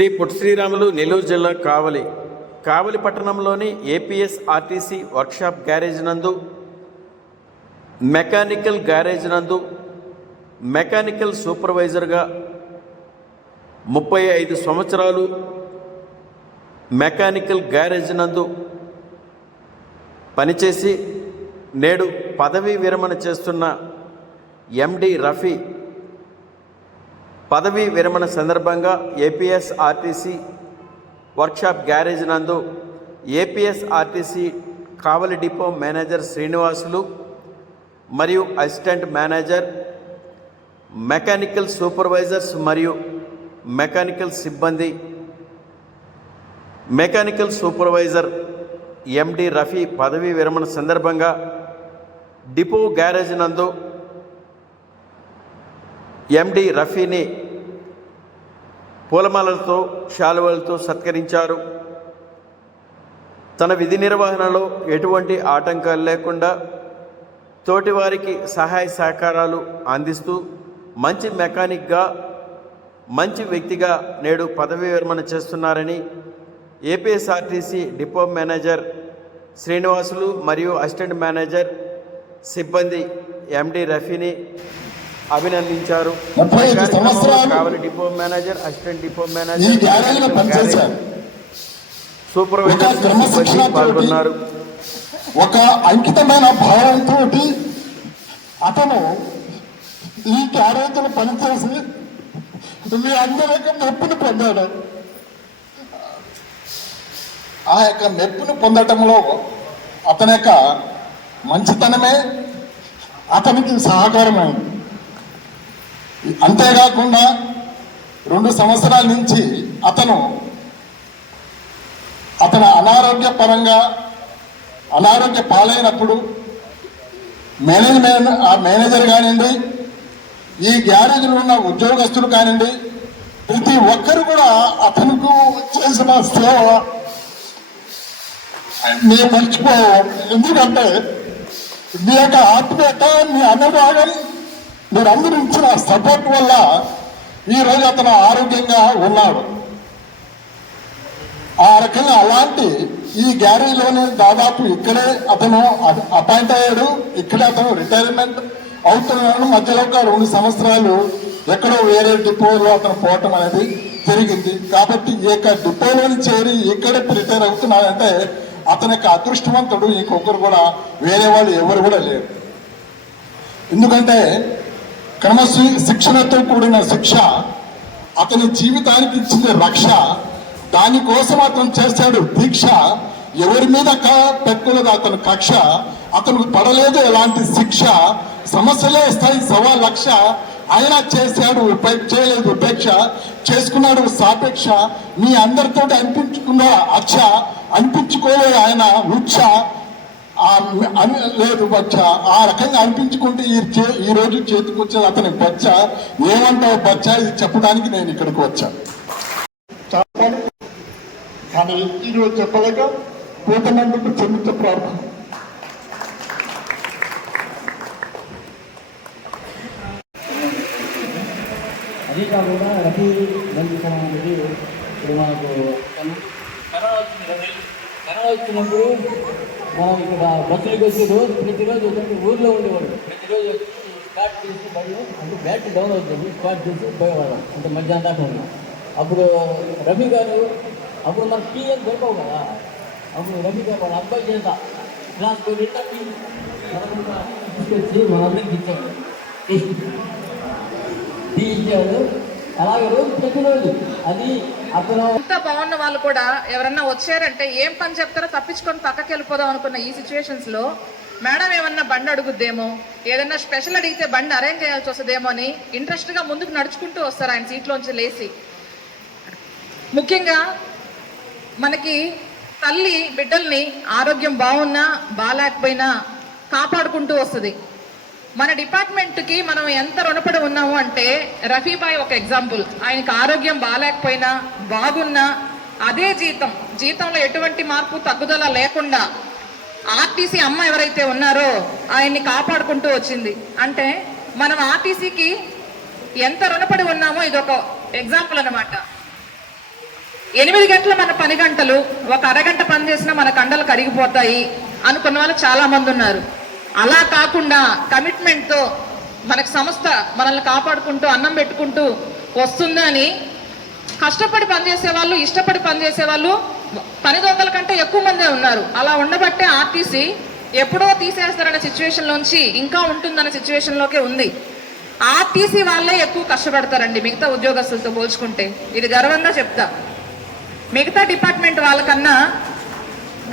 శ్రీ పొట్టి శ్రీరాములు నెల్లూరు జిల్లా కావలి కావలి పట్టణంలోని APS RTC workshop garage నందు మెకానికల్ గ్యారేజ్ నందు మెకానికల్ సూపర్వైజర్గా ముప్పై ఐదు సంవత్సరాలు మెకానికల్ గ్యారేజ్ నందు పనిచేసి నేడు పదవీ విరమణ చేస్తున్న ఎండి రఫీ పదవీ విరమణ సందర్భంగా ఏపీఎస్ఆర్టీసీ వర్క్షాప్ గ్యారేజ్ నందు APSRTC Kavali depot manager Srinivasulu మరియు అసిస్టెంట్ మేనేజర్ మెకానికల్ సూపర్వైజర్స్ మరియు మెకానికల్ సిబ్బంది మెకానికల్ సూపర్వైజర్ ఎండి రఫీ పదవీ విరమణ సందర్భంగా డిపో గ్యారేజ్ నందు ఎండి రఫీని పూలమాలలతో శాలువలతో సత్కరించారు. తన విధి నిర్వహణలో ఎటువంటి ఆటంకాలు లేకుండా తోటివారికి సహాయ సహకారాలు అందిస్తూ మంచి మెకానిక్గా మంచి వ్యక్తిగా నేడు పదవీ విరమణ చేస్తున్నారని ఏపీఎస్ఆర్టీసీ డిపో మేనేజర్ శ్రీనివాసులు మరియు అసిస్టెంట్ మేనేజర్ సిబ్బంది ఎండి రఫీని అభినందించారు. Kavali depot manager assistant depot manager supervisor పాల్గొన్నారు. ఒక అంకితమైన భావంతో అతను ఈ గ్యారేజ్లో పనిచేసి మీ అందరి యొక్క మెప్పును పొందాడు. ఆ యొక్క మెప్పును పొందటంలో అతని యొక్క మంచితనమే అతనికి సహకారమైంది. అంతేకాకుండా రెండు సంవత్సరాల నుంచి అతను అతను అనారోగ్య పరంగా అనారోగ్య పాలైనప్పుడు మేనేజ్మెంట్ ఆ మేనేజర్ కానివ్వండి ఈ గ్యారేజ్లో ఉన్న ఉద్యోగస్తులు కానివ్వండి ప్రతి ఒక్కరు కూడా అతనుకు చేసిన సేవ మేము మర్చిపో ఎందుకంటే మీ యొక్క ఆత్మీయత మీ అన్నభాగం మీరందరూ ఇచ్చిన సపోర్ట్ వల్ల ఈరోజు అతను ఆరోగ్యంగా ఉన్నాడు. ఆ రకంగా అలాంటి ఈ గ్యారీలోనే దాదాపు ఇక్కడే అతను అపాయింట్ అయ్యాడు. ఇక్కడే అతను రిటైర్మెంట్ అవుతున్నాడు. మధ్యలో ఒక రెండు సంవత్సరాలు ఎక్కడో వేరే డిపోలో అతను పోవటం అనేది జరిగింది. కాబట్టి ఈ యొక్క డిపోలోని చేరి ఇక్కడే రిటైర్ అవుతున్నాడంటే అతని యొక్క అదృష్టవంతుడు ఇంకొకరు కూడా వేరే వాళ్ళు ఎవరు కూడా లేరు. ఎందుకంటే క్రమశి శిక్షణతో కూడిన శిక్ష అతని జీవితానికి ఇచ్చిన రక్ష దానికోసం అతను చేశాడు దీక్ష ఎవరి మీద క- పెట్టుకోలేదు అతను కక్ష అతను పడలేదు ఎలాంటి శిక్ష సమస్యలే స్థాయి సవా లక్ష ఆయన చేశాడు ఉపే- చేయలేదు ఉపేక్ష చేసుకున్నాడు సాపేక్ష మీ అందరితో అనిపించుకున్న అక్ష అనిపించుకోలేదు ఆయన ఉచ్చ లేదు బచ్చ. ఆ రకంగా అనిపించుకుంటే ఈ చే- ఈ రోజు చేతికొచ్చేది అతని బచ్చ ఏమంటావు బచ్చ? ఇది చెప్పడానికి నేను ఇక్కడికి వచ్చా కానీ ఈరోజు చెప్పలేక పోతున్నందుకు చెందుత ప్రార్థన. అదే కాకుండా రఫీ బంధించడం అనేది ఇప్పుడు మనకు కన- వచ్చినప్పుడు మనం ఇక్కడ బస్సులకు వచ్చి రోజు ప్రతిరోజు ఒకటి ఊర్లో ఉండేవాడు. ప్రతిరోజు వచ్చి స్టార్ట్ చేసి బళ్ళు అంటే బ్యాటరీ డౌన్ అవుతుంది స్టార్ట్ చేసి పోయేవాళ్ళం అంటే మధ్యాహ్నం దాకా ఉన్నాం అప్పుడు రవి గారు అప్పుడు మన టీ దొరకవు కదా. అప్పుడు రవి గారు వాళ్ళ అబ్బాయి చేత గ్లాస్ టీ మనం తీసుకొచ్చి మనందరికి ఇచ్చాడు. టీ ఇచ్చాడు అలాగే రోజు ప్రతిరోజు అది అంతా బాగున్న వాళ్ళు కూడా ఎవరన్నా వచ్చారంటే ఏం పని చెప్తారో తప్పించుకొని పక్కకి వెళ్ళిపోదాం అనుకున్న ఈ సిచ్యువేషన్స్లో మేడం ఏమన్నా బండి అడుగుద్దేమో? ఏదన్నా స్పెషల్ అడిగితే బండి అరేంజ్ చేయాల్సి వస్తుందేమో అని ఇంట్రెస్ట్గా ముందుకు నడుచుకుంటూ వస్తారు ఆయన సీట్లోంచి లేచి. ముఖ్యంగా మనకి తల్లి బిడ్డల్ని ఆరోగ్యం బాగున్నా బాగాలేకపోయినా కాపాడుకుంటూ వస్తుంది. మన డిపార్ట్మెంట్కి మనం ఎంత రుణపడి ఉన్నాము అంటే రఫీబాయ్ ఒక ఎగ్జాంపుల్. ఆయనకి ఆరోగ్యం బాగాలేకపోయినా బాగున్నా అదే జీతం. జీతంలో ఎటువంటి మార్పు తగ్గుదల లేకుండా ఆర్టీసీ అమ్మ ఎవరైతే ఉన్నారో ఆయన్ని కాపాడుకుంటూ వచ్చింది. అంటే మనం ఆర్టీసీకి ఎంత రుణపడి ఉన్నామో ఇది ఒక ఎగ్జాంపుల్ అన్నమాట. ఎనిమిది గంటల మన పని గంటలు ఒక అరగంట పని చేసినా మన కండలు కరిగిపోతాయి అనుకున్న వాళ్ళు చాలా మంది ఉన్నారు. అలా కాకుండా కమిట్మెంట్తో మనకు సంస్థ మనల్ని కాపాడుకుంటూ అన్నం పెట్టుకుంటూ వస్తుందని కష్టపడి పనిచేసే వాళ్ళు ఇష్టపడి పనిచేసే వాళ్ళు పని దొంగల కంటే ఎక్కువ మందే ఉన్నారు. అలా ఉండబట్టే ఆర్టీసీ ఎప్పుడో తీసేస్తారనే సిచ్యువేషన్లోంచి ఇంకా ఉంటుందనే సిచ్యువేషన్లోకే ఉంది. ఆర్టీసీ వాళ్ళే ఎక్కువ కష్టపడతారండి మిగతా ఉద్యోగస్తులతో పోల్చుకుంటే. ఇది గర్వంగా చెప్తా. మిగతా డిపార్ట్మెంట్ వాళ్ళకన్నా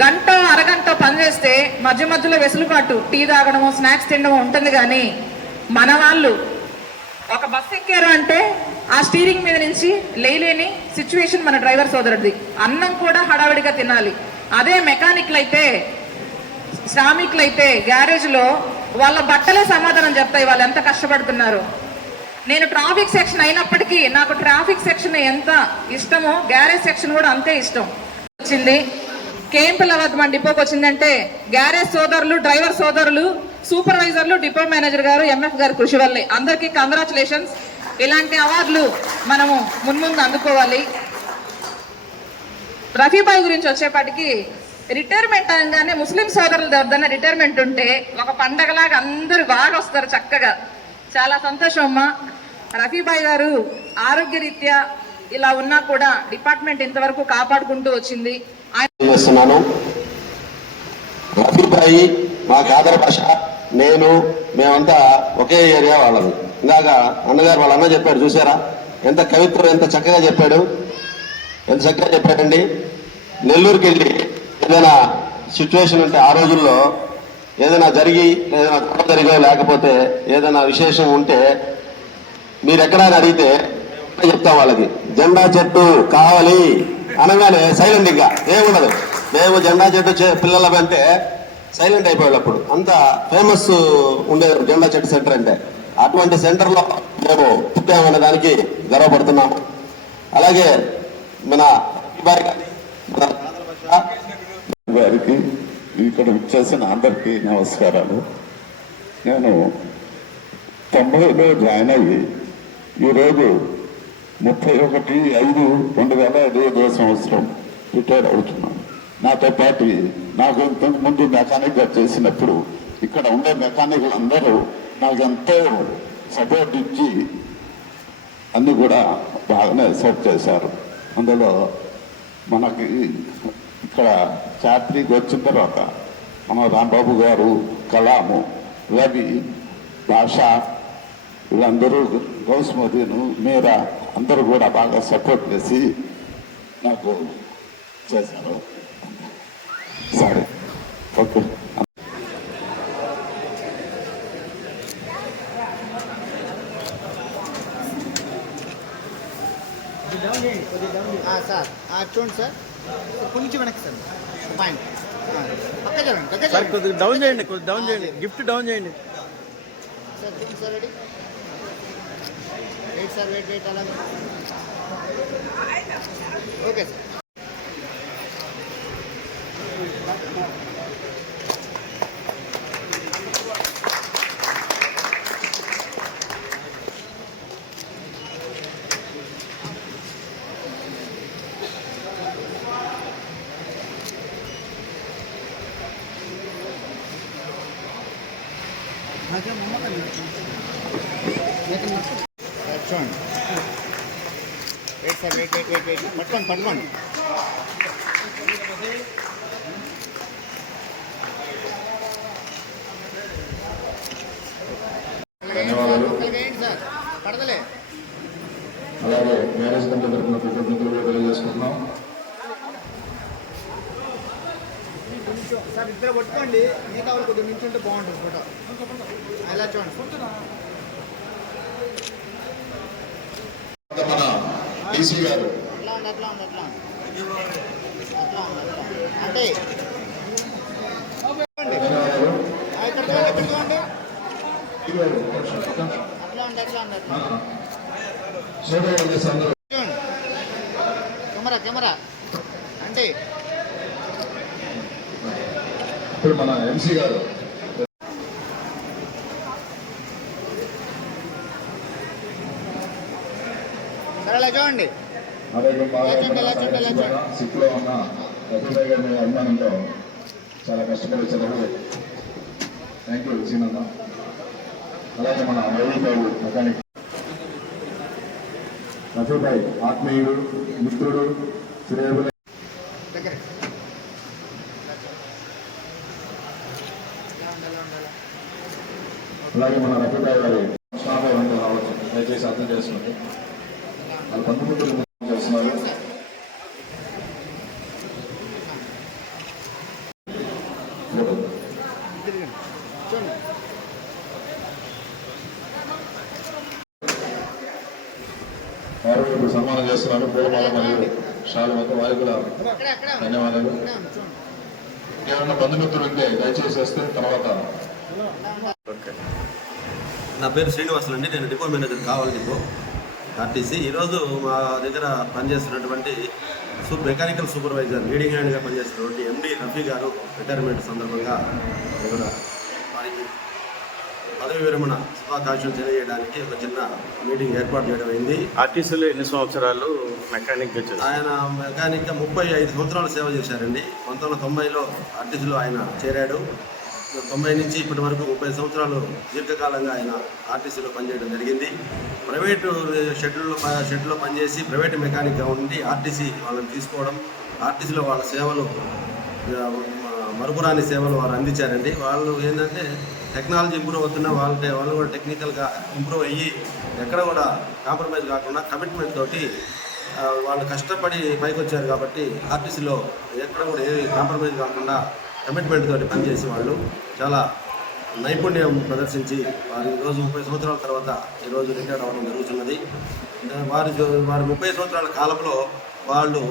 గంట అరగంట పనిచేస్తే మధ్య మధ్యలో వెసులుబాటు టీ తాగడము స్నాక్స్ తినడము ఉంటుంది కానీ మన వాళ్ళు ఒక బస్సు ఎక్కారు అంటే ఆ స్టీరింగ్ మీద నుంచి లేలేని సిచ్యువేషన్ మన డ్రైవర్ సోదరుడిది. అన్నం కూడా హడావిడిగా తినాలి. అదే మెకానిక్లు అయితే శ్రామికులు అయితే గ్యారేజ్లో వాళ్ళ బట్టలే సమాధానం చెప్తాయి. వాళ్ళు ఎంత కష్టపడుతున్నారు? నేను ట్రాఫిక్ సెక్షన్ అయినప్పటికీ నాకు ట్రాఫిక్ సెక్షన్ ఎంత ఇష్టమో గ్యారేజ్ సెక్షన్ కూడా అంతే ఇష్టం. వచ్చింది. కేంపులవద్ద మన డిపోకి వచ్చిందంటే గ్యారేజ్ సోదరులు డ్రైవర్ సోదరులు సూపర్వైజర్లు depot manager garu MF garu కృషి వల్లే. అందరికీ కంగ్రాచులేషన్స్. ఇలాంటి అవార్డులు మనము మున్ముందు అందుకోవాలి. రఫీబాయ్ గురించి వచ్చేపాటికి రిటైర్మెంట్ అనగానే ముస్లిం సోదరుల దగ్గర రిటైర్మెంట్ ఉంటే ఒక పండగలాగా అందరూ బాగా వస్తారు చక్కగా. చాలా సంతోషం అమ్మా. రఫీబాయ్ గారు ఆరోగ్యరీత్యా ఇలా ఉన్నా కూడా డిపార్ట్మెంట్ ఇంతవరకు కాపాడుకుంటూ వచ్చింది. రఫీభాయి మా గాదర భాష నేను మేమంతా ఒకే ఏరియా వాళ్ళము ఇందాక అన్నగారు వాళ్ళ అన్న చెప్పాడు చూసారా? ఎంత కవిత్వం ఎంత చక్కగా చెప్పాడు. ఎంత చక్కగా చెప్పాడండి. నెల్లూరుకి వెళ్ళి ఏదైనా సిచ్యువేషన్ ఉంటే ఆ రోజుల్లో ఏదైనా జరిగి ఏదైనా గొడవ జరిగో లేకపోతే ఏదైనా విశేషం ఉంటే మీరు అడిగితే చెప్తా వాళ్ళకి. జెండా చెట్టు కావాలి అనగానే సైలెంట్ ఇంకా. ఏముండదు. మేము జెండా చెట్టు చే- పిల్లల అంటే సైలెంట్ అయిపోయాడు అప్పుడు అంత ఫేమస్ ఉండేది జెండా చెట్టు సెంటర్ అంటే. అటువంటి సెంటర్లో మేము పుట్టామనే దానికి గర్వపడుతున్నాము అలాగే మన బాయ్ గారికి ఇక్కడ వచ్చేసిన అందరికీ నమస్కారాలు. నేను తొంభైలో జాయిన్ అయ్యి ఈరోజు ముప్పై ఒకటి ఐదు రెండు వేల ఇరవై సంవత్సరం రిటైర్ అవుతున్నాను. నాతో పాటు నాకు ఇంతకు ముందు మెకానిక్గా చేసినప్పుడు ఇక్కడ ఉండే మెకానిక్లు అందరూ నాకు ఎంతో సపోర్ట్ ఇచ్చి అన్ని కూడా బాగానే సపోర్ట్ చేశారు. అందులో మనకి ఇక్కడ చాత్రికి వచ్చిన తర్వాత మన రాంబాబు గారు కలాము రవి భాష వీళ్ళందరూ గౌస్మదీను మీరా అందరూ కూడా బాగా సపోర్ట్ చేసి నాకు చేశారు. సరే ఓకే. ఆ, సార్. చూడండి సార్. కొంచెం వెనక్కి సార్. పాయింట్ పక్క కొద్దిగా డౌన్ చేయండి కొద్దిగా డౌన్ చేయండి గిఫ్ట్ డౌన్ చేయండి. సార్ తిరిగి sir ready wait sir wait wait అలాగే ఓకే సార్ సార్ చూడండి wait sir wait wait wait wait. పట్టుకోండి పట్టుకోండి. ధన్యవాదాలు. ఏంటి సార్ పడదలే అలాగే మేనేజ్మెంట్ తరఫున కృతజ్ఞతలు కూడా తెలియజేసుకుంటున్నాం. సార్ ఇద్దరు పట్టుకోండి. మిగతా వాళ్ళు కొద్దిగా నించుంటే బాగుంటుంది ఫోటో. అలా చూడండి. మన డీసీ గారు. అంటే కెమెరా కెమెరా. అంటే ఇప్పుడు మన ఎంసీ గారు. అలా చూడండి. సిక్లో ఉన్న రఫీబాయ్ గారి మీద అభిమానంతో చాలా కష్టపడి చదువు థ్యాంక్ యూ సీనన్న అలాగే మన వైద్యుడు మెకానిక్ రఫీబాయ్ ఆత్మీయుడు మిత్రుడు అలాగే మన రఫీబాయ్ గారి తిరగండి వారు ఇప్పుడు సన్మానం చేస్తున్నాను. పూలమాల మరియు షాలు మొత్తం వారికి కూడా ధన్యవాదాలు. ఏమన్నా బంధుమిత్రులు ఉంటే దయచేసి వస్తే తర్వాత నా పేరు శ్రీనివాసులు అండి. నేను depot manager Kavali depot. RTC. ఈరోజు మా దగ్గర పనిచేస్తున్నటువంటి సు మెకానికల్ సూపర్వైజర్ లీడింగ్ హ్యాండ్గా పనిచేస్తున్నటువంటి ఎండి రఫీ గారు రిటైర్మెంట్ సందర్భంగా ఇక్కడ వారికి పదవి విరమణ శుభాకాంక్షలు తెలియజేయడానికి ఒక చిన్న మీటింగ్ ఏర్పాటు చేయడం అయింది. ఆర్టీసీలో ఎన్ని సంవత్సరాలు మెకానిక్గా చేశారు ఆయన మెకానిక్గా ముప్పై ఐదు సంవత్సరాలు సేవ చేశారండి. పంతొమ్మిది వందల తొంభైలో ఆర్టీసీలో ఆయన చేరాడు. తొంభై నుంచి ఇప్పటి వరకు ముప్పై సంవత్సరాలు దీర్ఘకాలంగా ఆయన ఆర్టీసీలో పనిచేయడం జరిగింది. ప్రైవేటు షెడ్యూల్లో షెడ్లో పనిచేసి ప్రైవేట్ మెకానిక్గా ఉండి ఆర్టీసీ వాళ్ళని తీసుకోవడం ఆర్టీసీలో వాళ్ళ సేవలు ఆ, మరుపురాని సేవలు వారు అందించారండి. వాళ్ళు ఏంటంటే టెక్నాలజీ ఇంప్రూవ్ అవుతున్న వాళ్ళ వాళ్ళు కూడా టెక్నికల్గా ఇంప్రూవ్ అయ్యి ఎక్కడ కూడా కాంప్రమైజ్ కాకుండా కమిట్మెంట్ తోటి వాళ్ళు కష్టపడి పైకి వచ్చారు కాబట్టి ఆర్టీసీలో ఎక్కడ కూడా ఏ కాంప్రమైజ్ కాకుండా కమిట్మెంట్ తోటి పనిచేసి వాళ్ళు చాలా నైపుణ్యం ప్రదర్శించి వారు ఈరోజు ముప్పై సంవత్సరాల తర్వాత ఈరోజు రిటైర్ అవ్వడం జరుగుతున్నది. వారి వారి ముప్పై సంవత్సరాల కాలంలో వాళ్ళు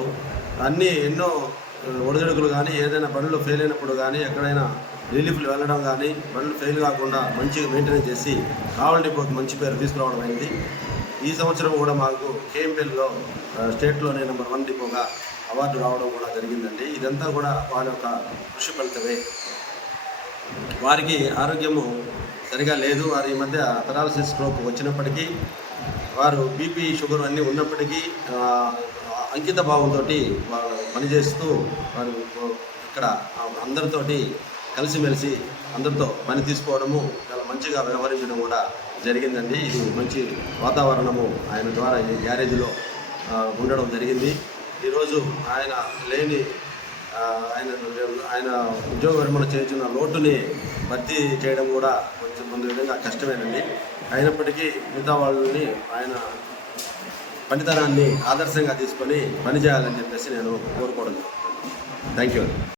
అన్ని ఎన్నో ఆ, ఒడిదుడుకులు కానీ ఏదైనా బండ్లు ఫెయిల్ అయినప్పుడు కానీ ఎక్కడైనా రిలీఫ్లు వెళ్ళడం కానీ బండ్లు ఫెయిల్ కాకుండా మంచిగా మెయింటైన్ చేసి కావల్ డిపోకి మంచి పేరు తీసుకురావడం అయింది. ఈ సంవత్సరం కూడా మాకు కేఎంపీఎల్లో స్టేట్లోనే నెంబర్ వన్ డిపోగా అవార్డు రావడం కూడా జరిగిందండి. ఇదంతా కూడా వాళ్ళ యొక్క కృషి ఫలితమే. వారికి ఆరోగ్యము సరిగా లేదు. వారి ఈ మధ్య పెరాలసిస్ స్ట్రోక్ వచ్చినప్పటికీ వారు బీపీ షుగర్ అన్నీ ఉన్నప్పటికీ అంకిత భావంతో పనిచేస్తూ వారు ఇక్కడ అందరితోటి కలిసిమెలిసి అందరితో పని తీసుకోవడము చాలా మంచిగా వ్యవహరించడం కూడా జరిగిందండి. ఇది మంచి వాతావరణము ఆయన ద్వారా ఈ గ్యారేజ్లో ఉండడం జరిగింది. ఈరోజు ఆయన లేని ఆయన ఆయన ఉద్యోగ విరమణ చేసిన లోటుని భర్తీ చేయడం కూడా కొంచెం కొంత విధంగా కష్టమేనండి. అయినప్పటికీ మిగతా వాళ్ళని ఆయన పనితనాన్ని ఆదర్శంగా తీసుకొని పనిచేయాలని చెప్పేసి నేను కోరుకోవడం థ్యాంక్ యూ